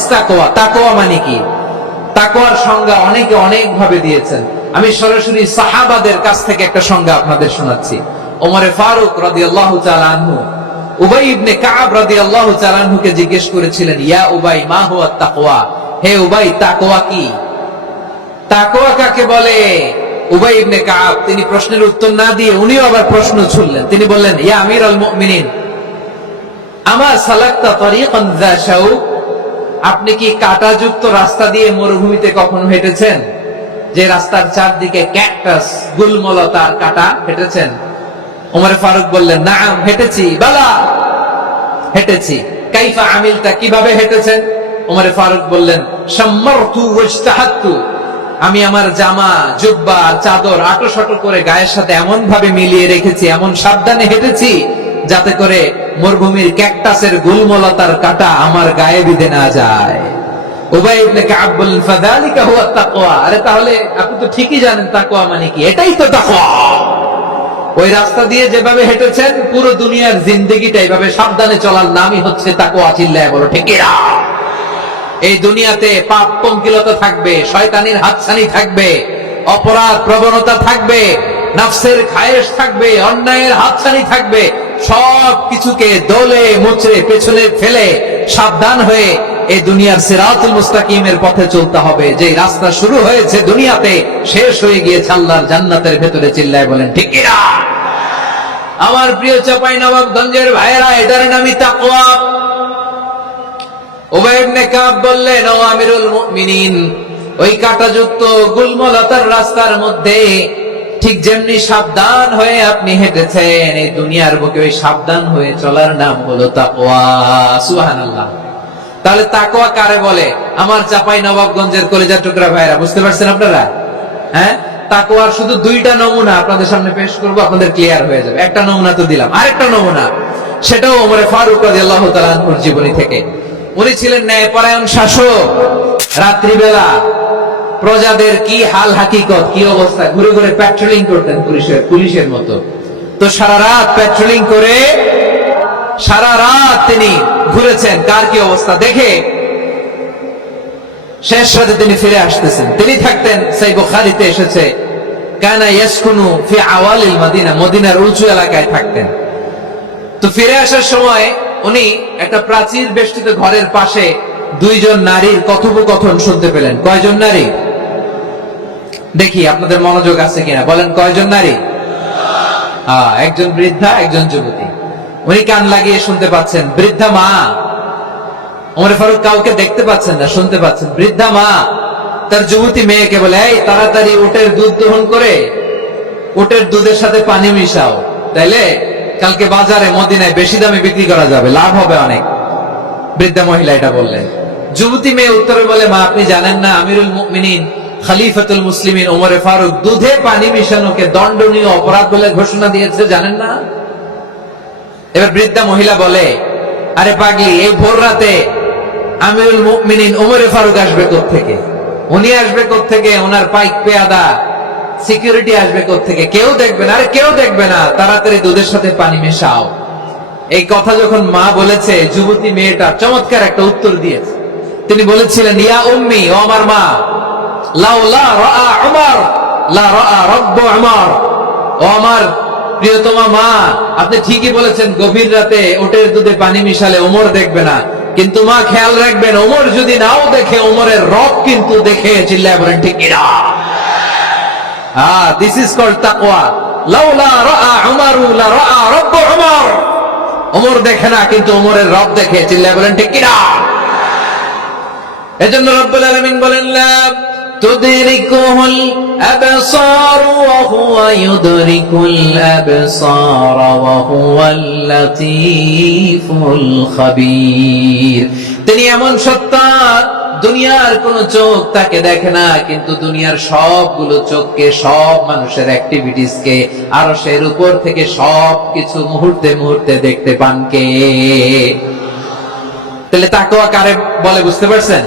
Is তাকওয়া? তাকওয়া মানে কি? তাকওয়ার সংজ্ঞা অনেকে অনেক ভাবে দিয়েছেন। আমি সরাসরি সাহাবাদের কাছ থেকে একটা সংজ্ঞা আপনাদের শোনাচ্ছি। ওমর ফারুক রাদিয়াল্লাহু তাআলা আনহু উবাই ইবনে কাব রাদিয়াল্লাহু তাআলা আনহুকে জিজ্ঞেস করেছিলেন, ইয়া উবাই মা হুয়া তাকওয়া? হে উবাই, তাকওয়া কি? তাকওয়া কাকে বলে? উবাই ইবনে কাব তিনি প্রশ্নের উত্তর না দিয়ে উনিও আবার প্রশ্ন ছুড়লেন। তিনি বললেন, ইয়া আমিরুল মুমিনিন, আমা সালাকতা তারিকান যা শাউক? আপনি কি কাঁটাযুক্ত রাস্তা দিয়ে মরুভূমিতে কখনো হেঁটেছেন? যে রাস্তার চারদিকে ক্যাকটাস, গুলমলতার কাঁটা, হেঁটেছেন? ওমর ফারুক বললেন, নাম, হেঁটেছি। বালা, হেঁটেছি। কাইফা আমিলতা? কিভাবে হেঁটেছেন? ওমর ফারুক বললেন, শাম্মারতু ওয়াজতাহাতু, আমি আমার জামা, জুব্বা, চাদর আঁটো-শাটো করে গায়ের সাথে এমন ভাবে মিলিয়ে রেখেছি, এমন সাবধানে হেঁটেছি যাতে করে মরুভূমির ক্যাকটাসের গুলমলতার কাঁটা আমার গায়ে বিঁধে না যায়। উবাই ইবনে কাব বললেন, ফাযালিকা হুয়া তাকওয়া। আরে তাহলে আপনি তো ঠিকই জানেন তাকওয়া মানে কি, এটাই তো তাকওয়া। ওই রাস্তা দিয়ে যেভাবে হেঁটেছেন, পুরো দুনিয়ার জিন্দেগিটা এইভাবে সাবধানে চলার নামই হচ্ছে তাকওয়া। চিল্লায় বলো ঠিক কিনা? এই দুনিয়াতে পাপ পঙ্কিলতা থাকবে, শয়তানির হাতছানি থাকবে, অপরাধ প্রবণতা থাকবে, নফসের খায়েশ থাকবে, অন্যায়ের হাতছানি থাকবে। সব কিছুকে দলে মুচড়ে পেছনে ফেলে সাবধান হয়ে এই দুনিয়ার সিরাতুল মুস্তাকিমের পথে চলতে হবে। যে রাস্তা শুরু হয়েছে দুনিয়াতে, শেষ হয়ে গিয়েছে আল্লাহর জান্নাতের ভেতরে। চিল্লায় বলেন ঠিক কিনা? আমার প্রিয় চাঁপাইনবাবগঞ্জের ভাইয়েরা, এটার নামই তাকওয়া। উবাই ইবনে কাব বললেন, ও আমিরুল মুমিনিন, ওই কাঁটাযুক্ত গুলমলতার রাস্তার মধ্যে ঠিক যেমনি সাবধান হয়ে আপনি হেঁটেছেন, এই দুনিয়ার বুকে ওই সাবধান হয়ে চলার নাম হলো তাকওয়া। সুবহানাল্লাহ। তাহলে তাকওয়া কারে বলে? আমার চাঁপাইনবাবগঞ্জের কলিজার টুকরা ভাইরা, বুঝতে পারছেন আপনারা? হ্যাঁ, তাকওয়ার শুধু দুইটা নমুনা আপনাদের সামনে পেশ করব, আপনাদের ক্লিয়ার হয়ে যাবে। একটা নমুনা তো দিলাম, আরেকটা নমুনা, সেটাও ওমর ফারুক রাদিয়াল্লাহু তাআলা আনহুর জীবনী থেকে। উনি ছিলেন ন্যায়পরায়ণ শাসক। রাত্রিবেলা প্রজাদের কি হাল হাকিকত, কি অবস্থা, ঘুরে ঘুরে প্যাট্রোলিং করতেন পুলিশের মতো। তো সারা রাত প্যাট্রোলিং করে সারা রাত তিনি ঘুরেছেন কার কি অবস্থা দেখে। শেষ রাতে তিনি ফিরে আসতেছেন। তিনি থাকতেন, সেই বুখারীতে এসেছে, কানা ইয়াসকুনু ফি আওয়ালিল মদিনা, মদিনার উঁচু এলাকায় থাকতেন। তো ফিরে আসার সময় উনি একটা প্রাচীর বেষ্টিত ঘরের পাশে দুইজন নারীর কথোপকথন শুনতে পেলেন। কয়জন নারী? দেখি আপনাদের মনোযোগ আছে কিনা, বলেন কয়জন নারী? একজন বৃদ্ধা, একজন যুবতী। উনি কান লাগিয়ে শুনতে পাচ্ছেন। বৃদ্ধা মা, ওমর ফারুক কাউকে দেখতে পাচ্ছেন না, শুনতে পাচ্ছেন। বৃদ্ধা মা তার যুবতী মেয়েকে বলে, এই তাড়াতাড়ি উটের দুধ দহন করে উটের দুধের সাথে পানি মিশাও, তাইলে কালকে বাজারে মদিনায় বেশি দামে বিক্রি করা যাবে, লাভ হবে অনেক। বৃদ্ধা মহিলা এটা বললেন। যুবতী মেয়ে উত্তরে বলে, মা আপনি জানেন না আমিরুল মুমিনিন খলিফাতুল মুসলিমিন ওমর ফারুক দুধে পানি মিশানোকে দণ্ডনীয় অপরাধ বলে ঘোষণা দিয়েছে, জানেন না? এবার বৃদ্ধা মহিলা বলে, আরে পাগলি, এই ভোর রাতে আমিরুল মুমিনিন ওমর ফারুক আসবে কোত্থেকে? উনি আসবে কোত্থেকে? ওনার পাইক পেয়াদা সিকিউরিটি আসবে কোত্থেকে? কেউ দেখবে না। আরে কেউ দেখবে না, তাড়াতাড়ি দুধের সাথে পানি মেশাও। এই কথা যখন মা বলেছে, যুবতী মেয়েটা চমৎকার একটা উত্তর দিয়েছে। তিনি বলেছিলেন, ইয়া উম্মি, ও আমার মা, লাউলা রাআ উমর লা রাআ রব্ব উমর। ও আমার প্রিয়তমা মা, আপনি ঠিকই বলেছেন, গভীর রাতে ওটের দুধে পানি মিশালে ওমর দেখবে না, কিন্তু মা খেয়াল রাখবেন, ওমর যদি নাও দেখে, ওমরের রব কিন্তু দেখে। চিল্লায় বলেন ঠিক কিনা? দিস ইজ কল্ড তাকওয়া। লাউলা রাআ উমরু লা রাআ রব্ব উমর। ওমর দেখে না, কিন্তু ওমরের রব দেখে। চিল্লায় বলেন ঠিক কিনা? এজন্য রব্বুল আলামিন বলেন, লা তুদরিকুল আবসার ওয়া হুয়া ইউদরিকুল আবসার ওয়া হুয়াল লাতীফুল খাবীর। তিনি এমন সত্তা, দুনিয়ার কোন চোখ তাকে দেখে না, কিন্তু দুনিয়ার সবগুলো চোখকে, সব মানুষের অ্যাক্টিভিটিস কে, আরশের উপর থেকে সবকিছু মুহূর্তে মুহূর্তে দেখতে পান কে? তাহলে তাকওয়া কারে বলে বুঝতে পারছেন?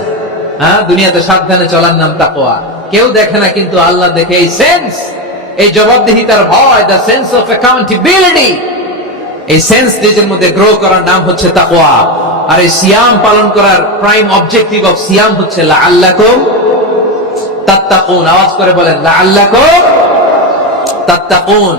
দুনিয়াতে সাবধানে চলার নাম তাকওয়া। কেউ দেখে না, কিন্তু আল্লাহ দেখে। এই সেন্স, এই জবাবদিহিতার ভয়, দ্য সেন্স অফ অ্যাকাউন্টেবিলিটি, এই সেন্স নিজের মধ্যে গ্রো করার নাম হচ্ছে তাকওয়া। আর এই সিয়াম পালন করার প্রাইম অবজেক্টিভ অফ সিয়াম হচ্ছে লাআল্লাকুম তাত্তাকুন। আওয়াজ করে বলেন লাআল্লাকুম তাত্তাকুন।